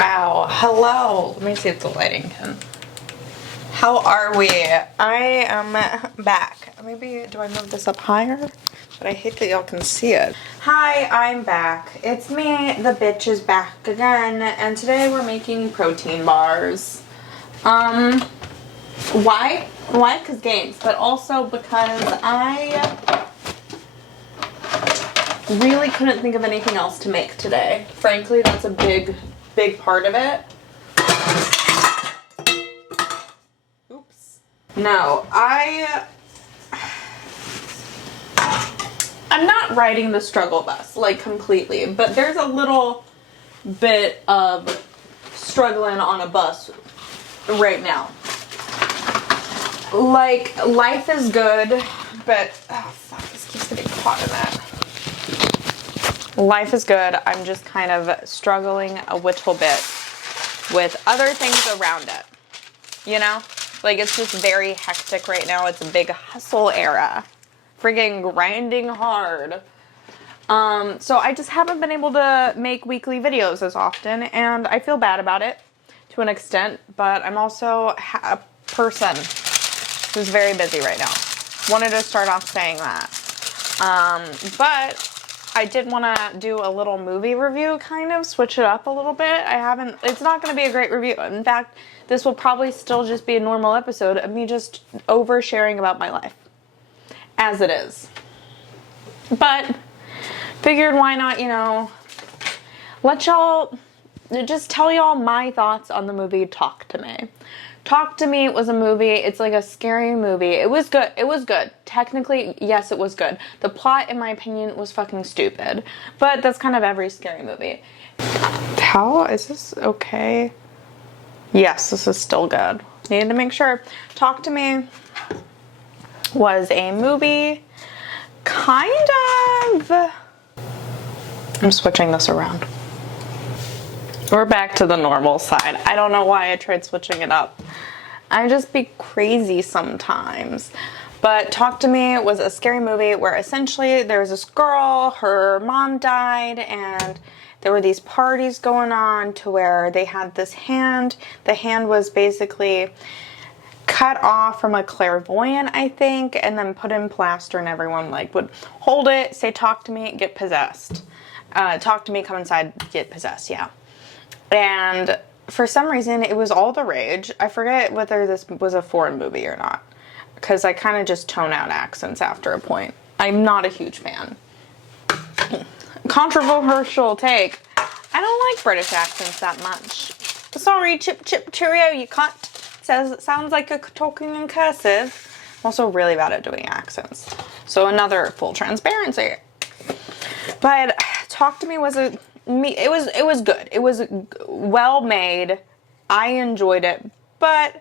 Wow, hello. Let me see if the lighting can. How are we? I am back. Maybe, do I move this up higher? But I hate that y'all can see it. Hi, I'm back. It's me, the bitch is back again, and today we're making protein bars. Why? Why? Because games, but also because I really couldn't think of anything else to make today. Frankly, that's a big part of it. Oops. No, I'm not riding the struggle bus, like, completely, but there's a little bit of struggling on a bus right now. Like, life is good, but, oh fuck, this keeps getting caught in that. Life is good. I'm just kind of struggling a little bit with other things around it. You know? Like, it's just very hectic right now. It's a big hustle era. Friggin' grinding hard. So I just haven't been able to make weekly videos as often, and I feel bad about it to an extent, but I'm also a person who's very busy right now. Wanted to start off saying that. But I did want to do a little movie review, kind of switch it up a little bit. It's not going to be a great review. In fact, this will probably still just be a normal episode of me just oversharing about my life. As it is. But figured why not, you know, just tell y'all my thoughts on the movie Talk to Me. Talk to Me was a movie, it's like a scary movie. It was good. It was good. Technically, yes, it was good. The plot, in my opinion, was fucking stupid. But that's kind of every scary movie. How? Is this okay? Yes, this is still good. Needed to make sure. Talk to Me was a movie, kind of... I'm switching this around. We're back to the normal side. I don't know why I tried switching it up. I just be crazy sometimes. But Talk to Me was a scary movie where essentially there was this girl, her mom died, and there were these parties going on to where they had this hand. The hand was basically cut off from a clairvoyant, I think, and then put in plaster, and everyone like would hold it, say talk to me, get possessed. Talk to me, come inside, get possessed, yeah. And for some reason, it was all the rage. I forget whether this was a foreign movie or not, because I kind of just tone out accents after a point. I'm not a huge fan. Controversial take. I don't like British accents that much. Sorry, chip chip cheerio, you cunt. Sounds like you're talking in cursive. I'm also really bad at doing accents. So another full transparency. But Talk to Me was it was good. It was well made. I enjoyed it, but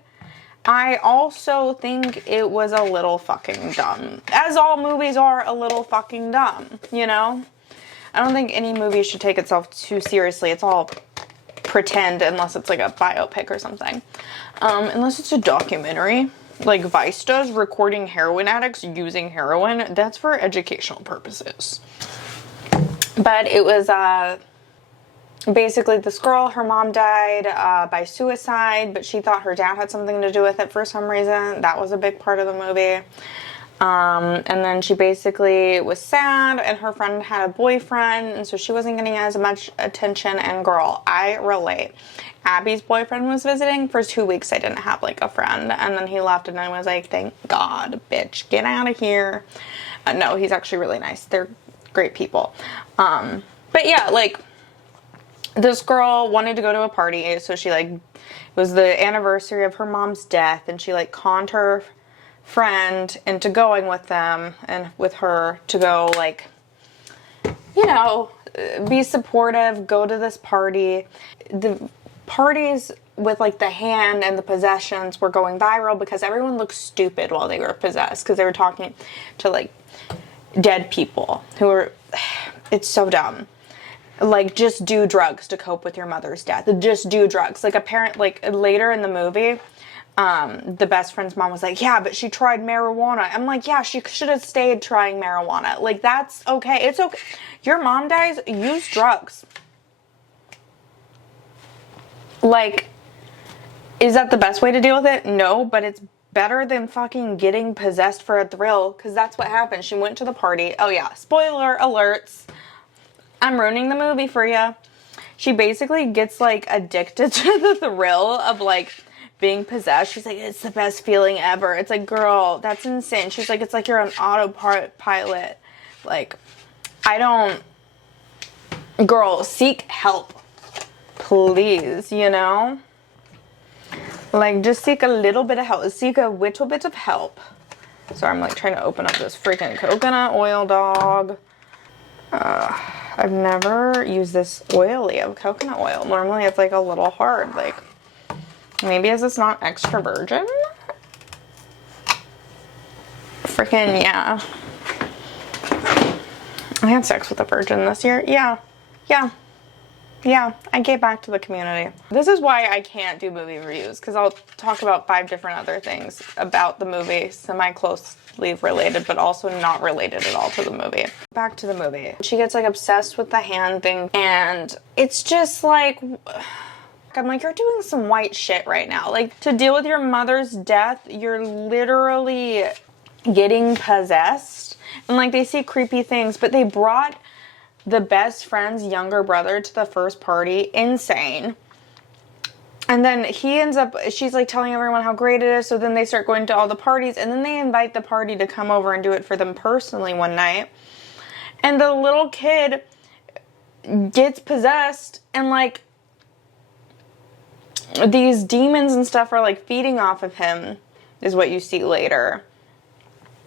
I also think it was a little fucking dumb. As all movies are a little fucking dumb, you know? I don't think any movie should take itself too seriously. It's all pretend unless it's like a biopic or something. Unless it's a documentary, like Vice does, recording heroin addicts using heroin. That's for educational purposes. But it was basically this girl, her mom died by suicide, but she thought her dad had something to do with it for some reason. That was a big part of the movie. And then she basically was sad, and her friend had a boyfriend, and so she wasn't getting as much attention. And girl, I relate. Abby's boyfriend was visiting. For 2 weeks, I didn't have like a friend, and then he left, and I was like, thank God, bitch, get out of here. No, he's actually really nice. They're great people. But yeah, like, this girl wanted to go to a party, so she like, it was the anniversary of her mom's death, and she like conned her friend into going with them and with her to go, like, you know, be supportive, go to this party. The parties with like the hand and the possessions were going viral because everyone looked stupid while they were possessed, because they were talking to like dead people who were, it's so dumb. Like, just do drugs to cope with your mother's death. Just do drugs. Like, like later in the movie, the best friend's mom was like, yeah, but she tried marijuana. I'm like, yeah, she should have stayed trying marijuana. Like, that's okay. It's okay. Your mom dies, use drugs. Like, is that the best way to deal with it? No, but it's better than fucking getting possessed for a thrill, because that's what happened. She went to the party. Oh yeah, spoiler alerts. I'm ruining the movie for you. She basically gets like addicted to the thrill of like being possessed. She's like, it's the best feeling ever. It's like, girl, that's insane. She's like, it's like you're on autopilot. Like, girl, seek help, please, you know? Like, just seek a little bit of help. Seek a little bit of help. Sorry, I'm like trying to open up this freaking coconut oil, dog. I've never used this oily of coconut oil. Normally it's like a little hard. Like, maybe is this not extra virgin? Freaking yeah. I had sex with a virgin this year. Yeah, I gave back to the community. This is why I can't do movie reviews, because I'll talk about 5 different other things about the movie, semi-closely related, but also not related at all to the movie. Back to the movie. She gets like obsessed with the hand thing, and it's just like, I'm like, you're doing some white shit right now. Like, to deal with your mother's death, you're literally getting possessed. And like, they see creepy things, but they brought the best friend's younger brother to the first party. Insane. And then he ends up, she's like telling everyone how great it is, so then they start going to all the parties, and then they invite the party to come over and do it for them personally one night. And the little kid gets possessed, and like these demons and stuff are like feeding off of him, is what you see later.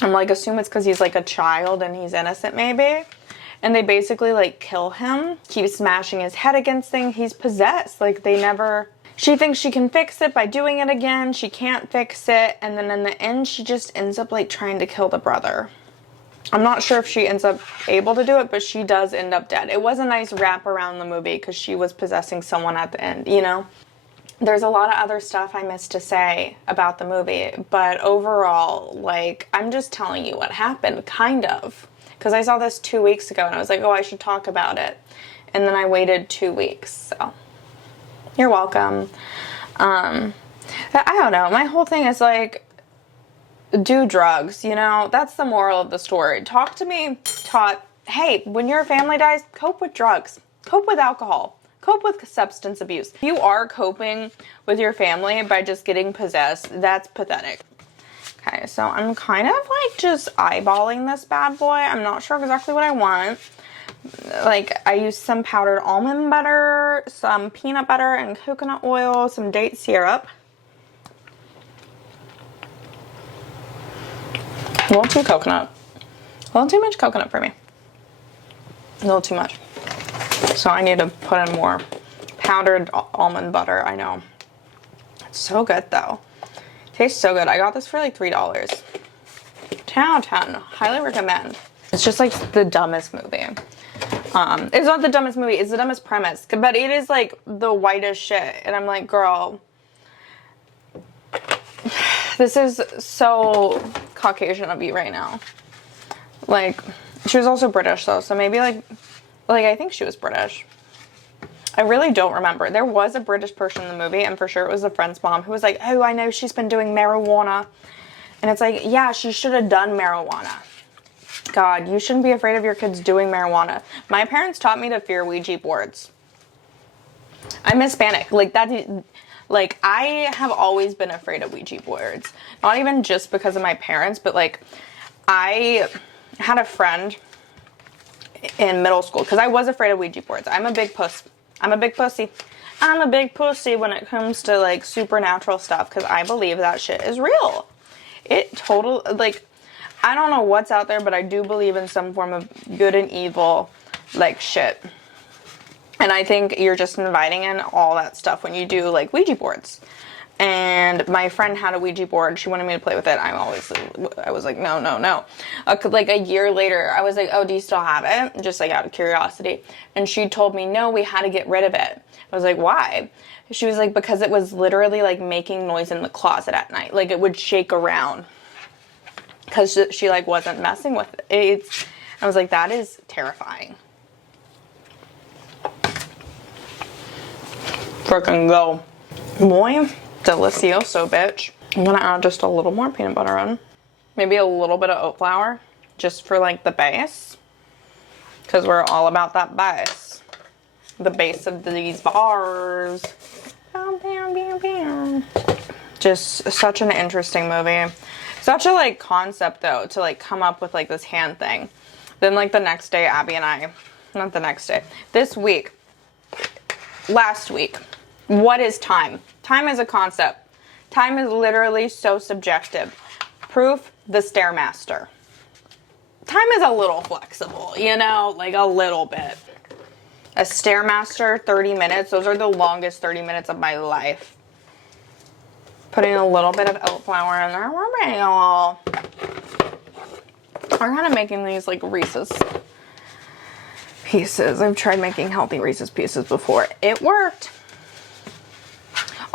I'm like, assume it's because he's like a child and he's innocent maybe. And they basically like kill him, keep smashing his head against things. He's possessed. Like, she thinks she can fix it by doing it again. She can't fix it. And then in the end, she just ends up like trying to kill the brother. I'm not sure if she ends up able to do it, but she does end up dead. It was a nice wrap around the movie because she was possessing someone at the end, you know? There's a lot of other stuff I missed to say about the movie, but overall, like, I'm just telling you what happened, kind of. Because I saw this 2 weeks ago and I was like, oh, I should talk about it. And then I waited 2 weeks, so you're welcome. I don't know. My whole thing is like, do drugs, you know? That's the moral of the story. Talk to me, hey, when your family dies, cope with drugs. Cope with alcohol. Cope with substance abuse. If you are coping with your family by just getting possessed, that's pathetic. Okay, so I'm kind of like just eyeballing this bad boy. I'm not sure exactly what I want. Like, I used some powdered almond butter, some peanut butter and coconut oil, some date syrup. A little too coconut. A little too much coconut for me. A little too much. So I need to put in more powdered almond butter. I know. It's so good though. Tastes so good. I got this for like $3. 10 out of 10. Highly recommend. It's just like the dumbest movie. It's not the dumbest movie. It's the dumbest premise. But it is like the whitest shit. And I'm like, girl, this is so Caucasian of you right now. Like, she was also British though. So maybe like I think she was British. I really don't remember. There was a British person in the movie, and for sure it was a friend's mom who was like, oh, I know she's been doing marijuana. And it's like, yeah, she should have done marijuana. God, you shouldn't be afraid of your kids doing marijuana. My parents taught me to fear Ouija boards. I'm Hispanic. Like, I have always been afraid of Ouija boards. Not even just because of my parents, but like, I had a friend in middle school, because I was afraid of Ouija boards. I'm a big pussy. I'm a big pussy when it comes to like supernatural stuff, because I believe that shit is real. Like, I don't know what's out there, but I do believe in some form of good and evil, like, shit. And I think you're just inviting in all that stuff when you do like Ouija boards. And my friend had a Ouija board. She wanted me to play with it. I was like, no. Like a year later, I was like, oh, do you still have it? Just like out of curiosity. And she told me, no, we had to get rid of it. I was like, why? She was like, because it was literally like making noise in the closet at night. Like, it would shake around. Because she like wasn't messing with it. I was like, that is terrifying. Frickin' go. Muy delicioso, bitch. I'm gonna add just a little more peanut butter in. Maybe a little bit of oat flour, just for like the base. Because we're all about that base. The base of these bars. Bam, bam, bam, bam. Just such an interesting movie. Such a like concept though, to like come up with like this hand thing. Then like the next day, Abby and I, not the next day, this week, last week, what is time? Time is a concept. Time is literally so subjective. Proof, the Stairmaster. Time is a little flexible, you know, like a little bit. A Stairmaster, 30 minutes. Those are the longest 30 minutes of my life. Putting a little bit of oat flour in there. We're kind of making these like Reese's Pieces. I've tried making healthy Reese's Pieces before. It worked.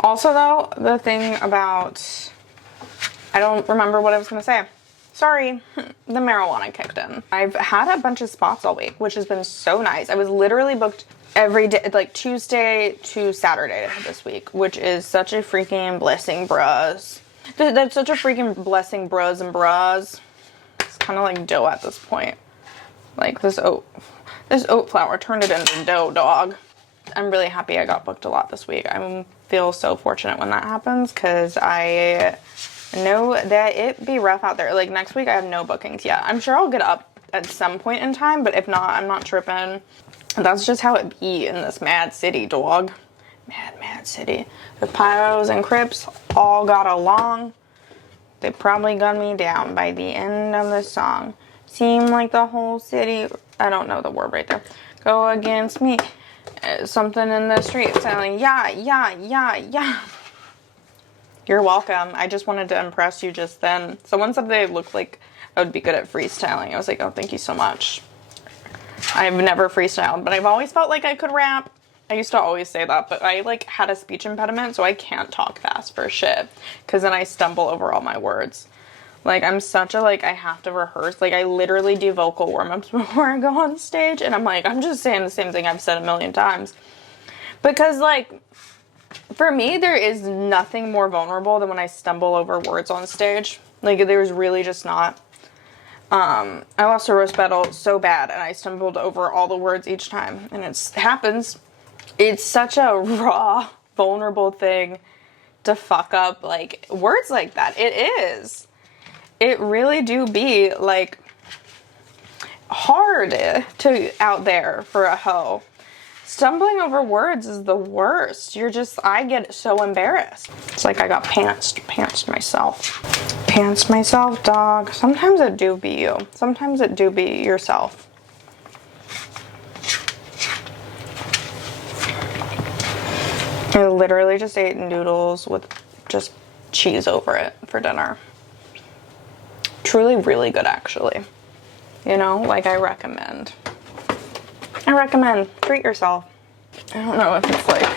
Also though, the thing about, I don't remember what I was going to say. Sorry, the marijuana kicked in. I've had a bunch of spots all week, which has been so nice. I was literally booked every day, like Tuesday to Saturday this week, which is such a freaking blessing, bros. That's such a freaking blessing, bros and bras. It's kind of like dough at this point. Like this oat flour turned it into dough, dog. I'm really happy I got booked a lot this week. I feel so fortunate when that happens because I know that it be rough out there. Like next week I have no bookings yet. I'm sure I'll get up at some point in time, but if not, I'm not tripping. That's just how it be in this mad city, dog. Mad city. The Pyros and Crips all got along. They probably gunned me down by the end of the song. Seem like the whole city, I don't know the word right there, go against me. Something in the street saying, yeah. You're welcome. I just wanted to impress you just then. Someone said they looked like I would be good at freestyling. I was like, oh, thank you so much. I've never freestyled, but I've always felt like I could rap. I used to always say that, but I like had a speech impediment, so I can't talk fast for shit. Because then I stumble over all my words. Like, I'm such a, like, I have to rehearse. Like, I literally do vocal warm-ups before I go on stage. And I'm like, I'm just saying the same thing I've said a million times. Because, like, for me, there is nothing more vulnerable than when I stumble over words on stage. Like, there's really just not. I lost a roast battle so bad, and I stumbled over all the words each time. And it happens. It's such a raw, vulnerable thing to fuck up, like, words like that. It is. It really do be, like, hard to out there for a hoe. Stumbling over words is the worst. I get so embarrassed. It's like I got pantsed myself. Pants myself, dog. Sometimes it do be you. Sometimes it do be yourself. I literally just ate noodles with just cheese over it for dinner. Truly really good, actually. You know, like I recommend. Treat yourself. I don't know if it's like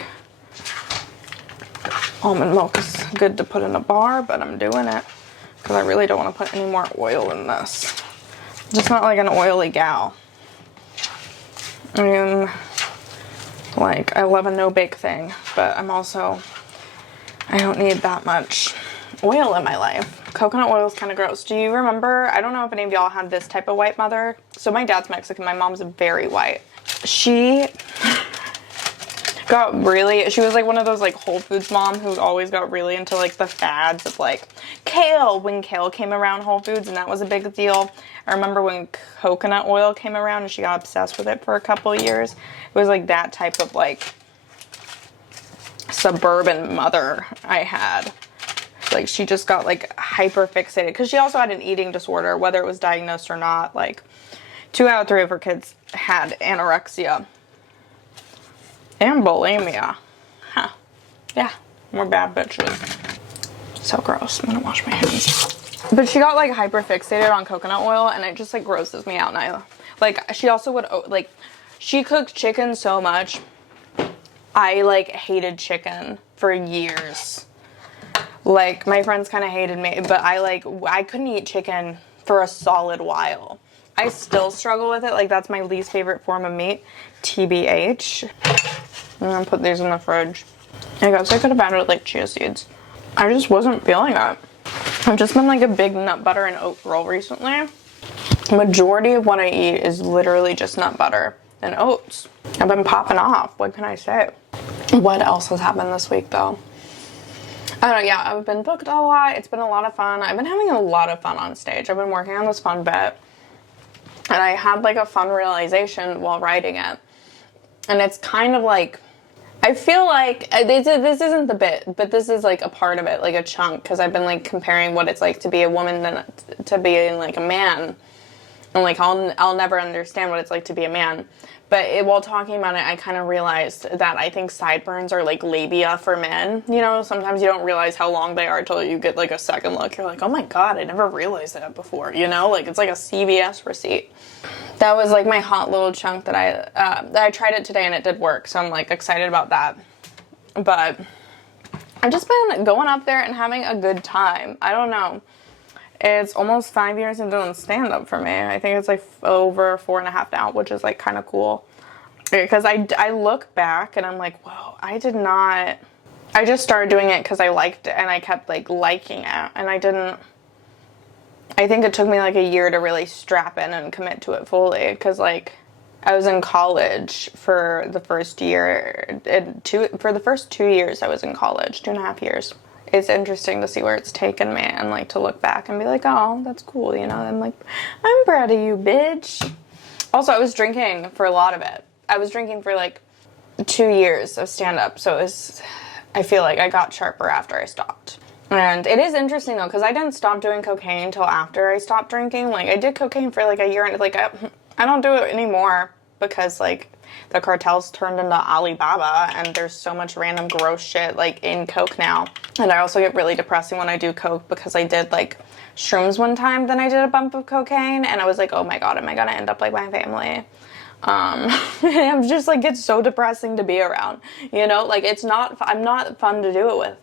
almond milk is good to put in a bar, but I'm doing it because I really don't want to put any more oil in this. I'm just not like an oily gal. I love a no-bake thing, but I don't need that much oil in my life. Coconut oil is kind of gross. Do you remember, I don't know if any of y'all had this type of white mother. So my dad's Mexican, my mom's very white. She was like one of those like Whole Foods mom who always got really into like the fads of like kale, when kale came around Whole Foods, and that was a big deal. I remember when coconut oil came around and she got obsessed with it for a couple of years. It was like that type of like suburban mother I had. Like, she just got, like, hyper fixated. Because she also had an eating disorder, whether it was diagnosed or not. Like, 2 out of 3 of her kids had anorexia. And bulimia. Huh. Yeah. We're bad bitches. So gross. I'm gonna wash my hands. But she got, like, hyper fixated on coconut oil. And it just, like, grosses me out. And she also would, like, she cooked chicken so much. I, like, hated chicken for years. Like, my friends kind of hated me, but I couldn't eat chicken for a solid while. I still struggle with it. Like, that's my least favorite form of meat. TBH. I'm gonna put these in the fridge. I guess I could have added like chia seeds. I just wasn't feeling it. I've just been like a big nut butter and oat girl recently. Majority of what I eat is literally just nut butter and oats. I've been popping off. What can I say? What else has happened this week though? I don't know, yeah, I've been booked a lot. It's been a lot of fun. I've been having a lot of fun on stage. I've been working on this fun bit. And I had like a fun realization while writing it. And it's kind of like, I feel like, this isn't the bit, but this is like a part of it, like a chunk. Because I've been like comparing what it's like to be a woman than to be like a man. And like, I'll never understand what it's like to be a man. But while talking about it, I kind of realized that I think sideburns are like labia for men. You know, sometimes you don't realize how long they are until you get like a second look. You're like, oh my God, I never realized that before. You know, like it's like a CVS receipt. That was like my hot little chunk that I tried it today and it did work. So I'm like excited about that. But I've just been going up there and having a good time. I don't know. It's almost 5 years into doing stand-up for me. I think it's like over 4.5 now, which is like kind of cool. Because I look back and I'm like, whoa, I just started doing it because I liked it and I kept like liking it. And I think it took me like a year to really strap in and commit to it fully. Because like I was in college for the first year. For the first 2 years I was in college, 2.5 years. It's interesting to see where it's taken me and like to look back and be like, oh, that's cool, you know. I'm like, I'm proud of you, bitch. Also, I was drinking for a lot of it. I was drinking for like 2 years of stand-up, so I feel like I got sharper after I stopped. And it is interesting though, because I didn't stop doing cocaine until after I stopped drinking. Like I did cocaine for like a year and like I don't do it anymore because like the cartels turned into Alibaba and there's so much random gross shit like in coke now. And I also get really depressing when I do coke because I did like shrooms one time, then I did a bump of cocaine and I was like, oh my God, am I gonna end up like my family? I'm just like, it's so depressing to be around, you know, like I'm not fun to do it with.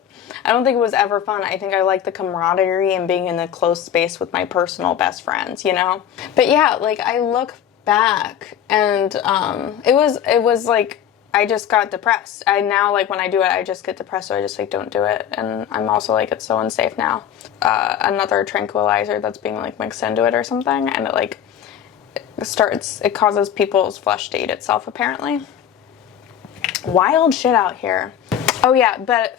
I don't think it was ever fun. I think I like the camaraderie and being in the close space with my personal best friends, you know? But yeah, like I look back and it was like I just got depressed. I now like when I do it I just get depressed, so I just like don't do it. And I'm also like, it's so unsafe now. Another tranquilizer that's being like mixed into it or something, and it causes people's flesh to eat itself apparently. Wild shit out here. Oh yeah, but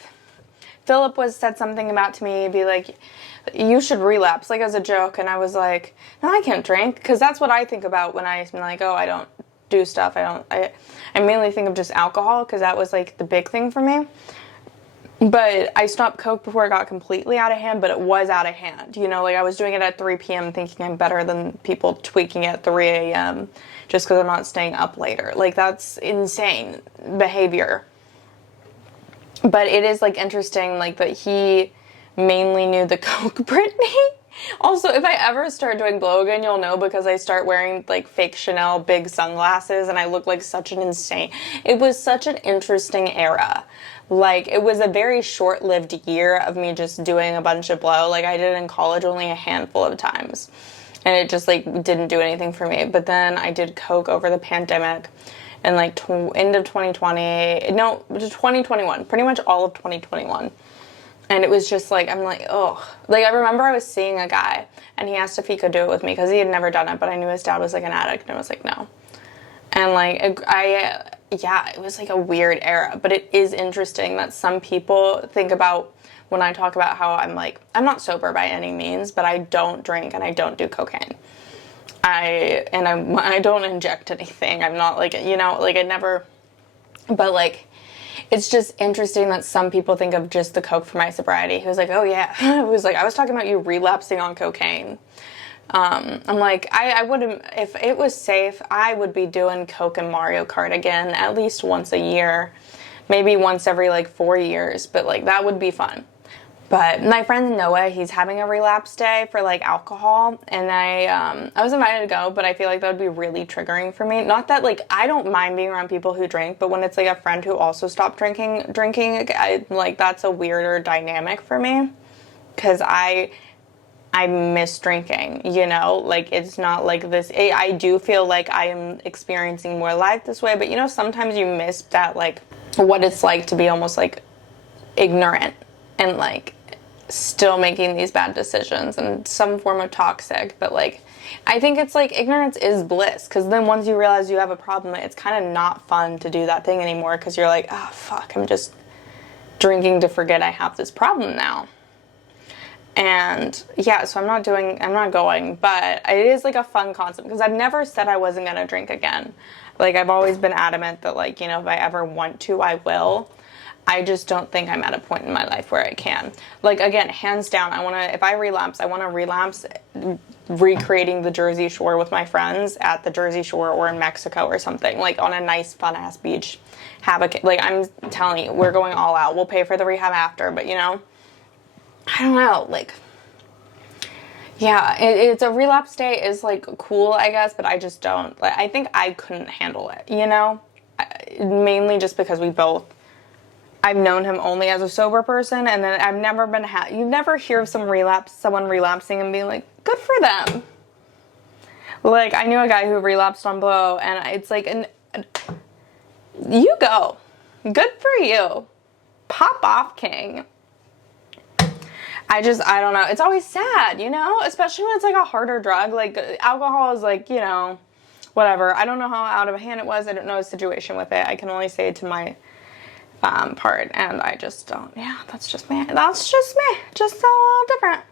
Philip said something about to me, be like, you should relapse, like as a joke, and I was like, no, I can't drink, because that's what I think about when I'm like, oh, I don't do stuff, I mainly think of just alcohol, because that was like the big thing for me. But I stopped coke before it got completely out of hand, but it was out of hand, you know, like I was doing it at 3 p.m. thinking I'm better than people tweaking at 3 a.m. just because I'm not staying up later. Like that's insane behavior. But it is like interesting like that he mainly knew the coke Brittany. Also, if I ever start doing blow again, you'll know, because I start wearing like fake Chanel big sunglasses and I look like such an insane. It was such an interesting era. Like it was a very short-lived year of me just doing a bunch of blow. Like I did in college only a handful of times and it just like didn't do anything for me. But then I did coke over the pandemic. And like end of 2020, no, 2021, pretty much all of 2021. And it was just like, I'm like, oh. Like I remember I was seeing a guy and he asked if he could do it with me because he had never done it, but I knew his dad was like an addict and I was like, no. And like, yeah, it was like a weird era, but it is interesting that some people think about when I talk about how I'm like, I'm not sober by any means, but I don't drink and I don't do cocaine. I don't inject anything. I'm not like, you know, like I never, but like, it's just interesting that some people think of just the coke for my sobriety. He was like, oh yeah. It was like, I was talking about you relapsing on cocaine. I'm like, I wouldn't, if it was safe, I would be doing coke and Mario Kart again, at least once a year, maybe once every like 4 years, but like that would be fun. But my friend Noah, he's having a relapse day for like alcohol, and I was invited to go, but I feel like that would be really triggering for me. Not that like I don't mind being around people who drink, but when it's like a friend who also stopped drinking, I like that's a weirder dynamic for me, because I miss drinking, you know, like it's not like this. I do feel like I am experiencing more life this way, but you know, sometimes you miss that like what it's like to be almost like ignorant and like still making these bad decisions and some form of toxic. But like, I think it's like ignorance is bliss, because then once you realize you have a problem, it's kind of not fun to do that thing anymore, because you're like, oh fuck, I'm just drinking to forget I have this problem now. And yeah, so I'm not going, but it is like a fun concept, because I've never said I wasn't gonna drink again. Like, I've always been adamant that, like, you know, if I ever want to, I will. I just don't think I'm at a point in my life where I can. Like, again, hands down, if I relapse, I want to relapse recreating the Jersey Shore with my friends at the Jersey Shore or in Mexico or something, like on a nice fun ass beach. Like, I'm telling you, we're going all out. We'll pay for the rehab after, but you know, I don't know, like, yeah, it's a relapse day is like cool, I guess, but I just don't. Like, I think I couldn't handle it, you know? Mainly just because I've known him only as a sober person, and then I've never been you never hear of someone relapsing and being like, good for them. Like, I knew a guy who relapsed on blow, and it's like, you go. Good for you. Pop off, king. I don't know. It's always sad, you know? Especially when it's like a harder drug. Like, alcohol is like, you know, whatever. I don't know how out of hand it was. I don't know the situation with it. I can only say to my part, and I just don't. Yeah, that's just me. That's just me. Just a little different.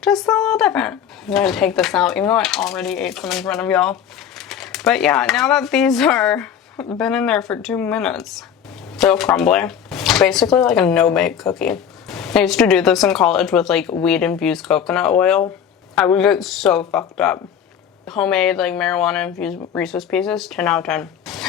Just a little different. I'm gonna take this out, even though I already ate some in front of y'all. But yeah, now that these are been in there for 2 minutes, they'll crumbly. Basically like a no-bake cookie. I used to do this in college with like weed-infused coconut oil. I would get so fucked up. Homemade like marijuana-infused Reese's Pieces, 10 out of 10.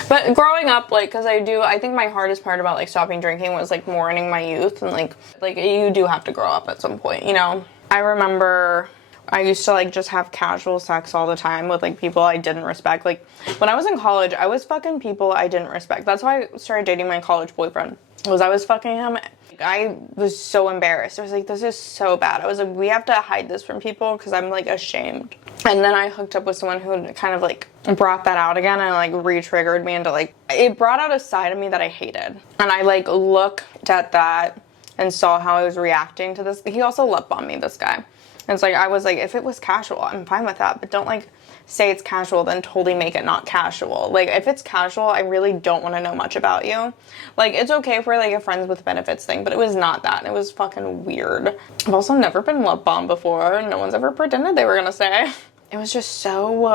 But growing up, like, because I think my hardest part about like stopping drinking was like mourning my youth, and like you do have to grow up at some point, you know? I remember I used to like just have casual sex all the time with like people I didn't respect. Like, when I was in college, I was fucking people I didn't respect. That's why I started dating my college boyfriend, was I was fucking him. I was so embarrassed. I was like, this is so bad. I was like, we have to hide this from people because I'm like ashamed. And then I hooked up with someone who kind of like brought that out again and like re-triggered me into like, it brought out a side of me that I hated. And I like looked at that and saw how I was reacting to this. He also love bombed me, this guy. And it's like, I was like, if it was casual, I'm fine with that. But don't like say it's casual, then totally make it not casual. Like, if it's casual, I really don't want to know much about you. Like, it's okay for like a friends with benefits thing, but it was not that. It was fucking weird. I've also never been love bombed before. No one's ever pretended they were gonna say. It was just so,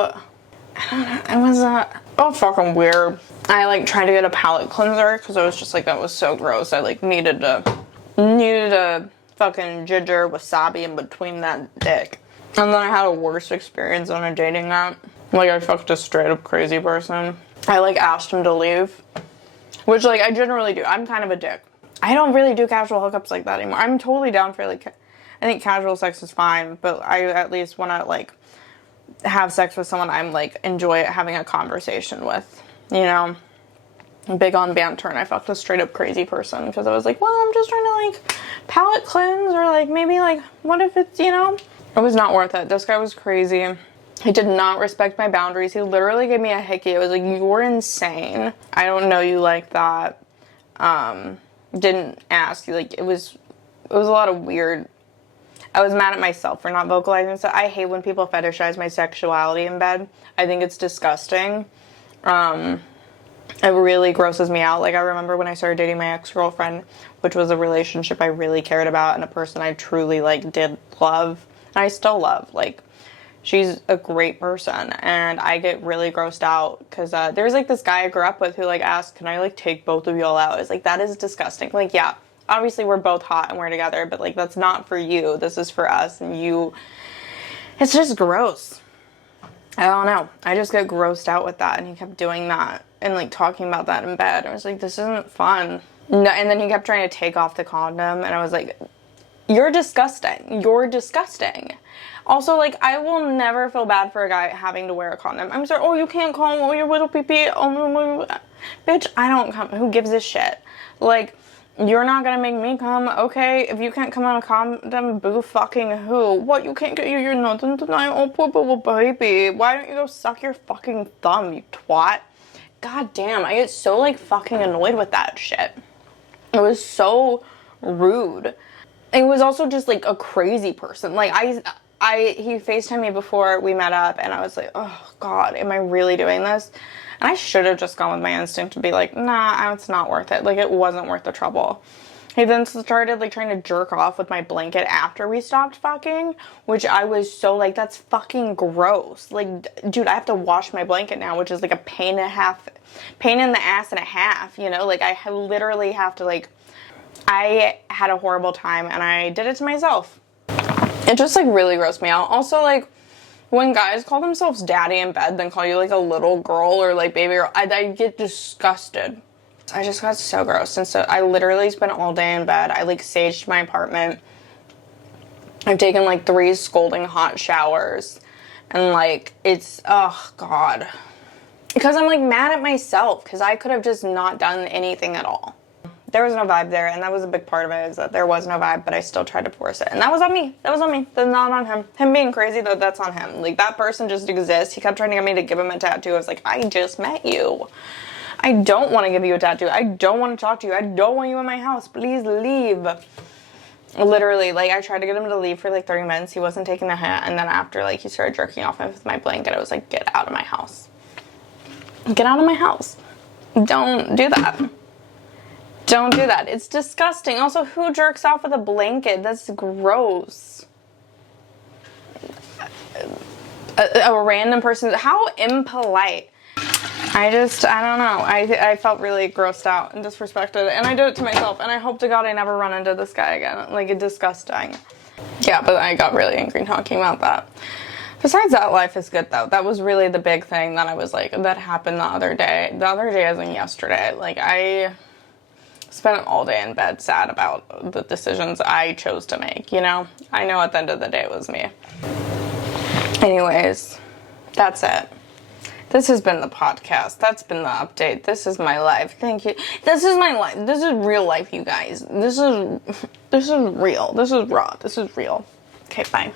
I don't know, it was oh fucking weird. I like tried to get a palate cleanser because I was just like, that was so gross. I like needed a fucking ginger wasabi in between that dick. And then I had a worse experience on a dating app. Like, I fucked a straight up crazy person. I like asked him to leave, which like I generally do. I'm kind of a dick. I don't really do casual hookups like that anymore. I'm totally down for like, I think casual sex is fine, but I at least want to like have sex with someone I'm like enjoy having a conversation with, you know? I'm big on banter, and I fucked a straight up crazy person because I was like, well, I'm just trying to like palate cleanse, or like maybe like what if it's, you know? It was not worth it. This guy was crazy. He did not respect my boundaries. He literally gave me a hickey. It was like, you're insane. I don't know you like that. Didn't ask you. Like, it was a lot of weird. I was mad at myself for not vocalizing stuff. I hate when people fetishize my sexuality in bed. I think it's disgusting. It really grosses me out. Like, I remember when I started dating my ex-girlfriend, which was a relationship I really cared about and a person I truly like did love. And I still love. Like, she's a great person, and I get really grossed out because there's like this guy I grew up with who like asked, can I like take both of y'all out? It's like, that is disgusting. Like, yeah, obviously we're both hot and we're together, but like, that's not for you. This is for us, and you, it's just gross. I don't know. I just get grossed out with that, and he kept doing that and like talking about that in bed. I was like, this isn't fun. No, and then he kept trying to take off the condom, and I was like, you're disgusting. You're disgusting. Also, like, I will never feel bad for a guy having to wear a condom. I'm sorry, oh, you can't come, oh, your little pee-pee, oh, bitch, I don't come. Who gives a shit? Like, you're not gonna make me come, okay? If you can't come on a condom, boo fucking who? What, you can't get your nothing tonight? Oh, poor little baby. Why don't you go suck your fucking thumb, you twat? God damn, I get so, like, fucking annoyed with that shit. It was so rude. It was also just like a crazy person. Like he FaceTimed me before we met up, and I was like, oh God, am I really doing this? And I should have just gone with my instinct to be like, nah, it's not worth it. Like, it wasn't worth the trouble. He then started like trying to jerk off with my blanket after we stopped fucking, which I was so like, that's fucking gross. Like, dude, I have to wash my blanket now, which is like a pain in the ass and a half, you know? Like, I literally have to like, I had a horrible time and I did it to myself. It just like really grossed me out. Also, like, when guys call themselves daddy in bed, then call you like a little girl or like baby girl, I get disgusted. I just got so gross. And so I literally spent all day in bed. I like saged my apartment. I've taken like 3 scalding hot showers. And like, it's, oh God. Because I'm like mad at myself because I could have just not done anything at all. There was no vibe there, and that was a big part of it, is that there was no vibe, but I still tried to force it. And that was on me. That was on me. That's not on him. Him being crazy, though, that's on him. Like, that person just exists. He kept trying to get me to give him a tattoo. I was like, I just met you. I don't want to give you a tattoo. I don't want to talk to you. I don't want you in my house. Please leave. Literally, like, I tried to get him to leave for, like, 30 minutes. He wasn't taking a hit, and then after, like, he started jerking off with my blanket, I was like, get out of my house. Get out of my house. Don't do that. Don't do that. It's disgusting. Also, who jerks off with a blanket? That's gross. A random person. How impolite. I don't know. I felt really grossed out and disrespected. And I did it to myself. And I hope to God I never run into this guy again. Like, it's disgusting. Yeah, but I got really angry talking about that. Besides that, life is good, though. That was really the big thing that I was like, that happened the other day. The other day as in yesterday. Like, I spent all day in bed sad about the decisions I chose to make, you know? I know at the end of the day it was me. Anyways, that's it. This has been the podcast. That's been the update. This is my life. Thank you. This is my life. This is real life, you guys. This is real. This is raw. This is real. Okay, bye.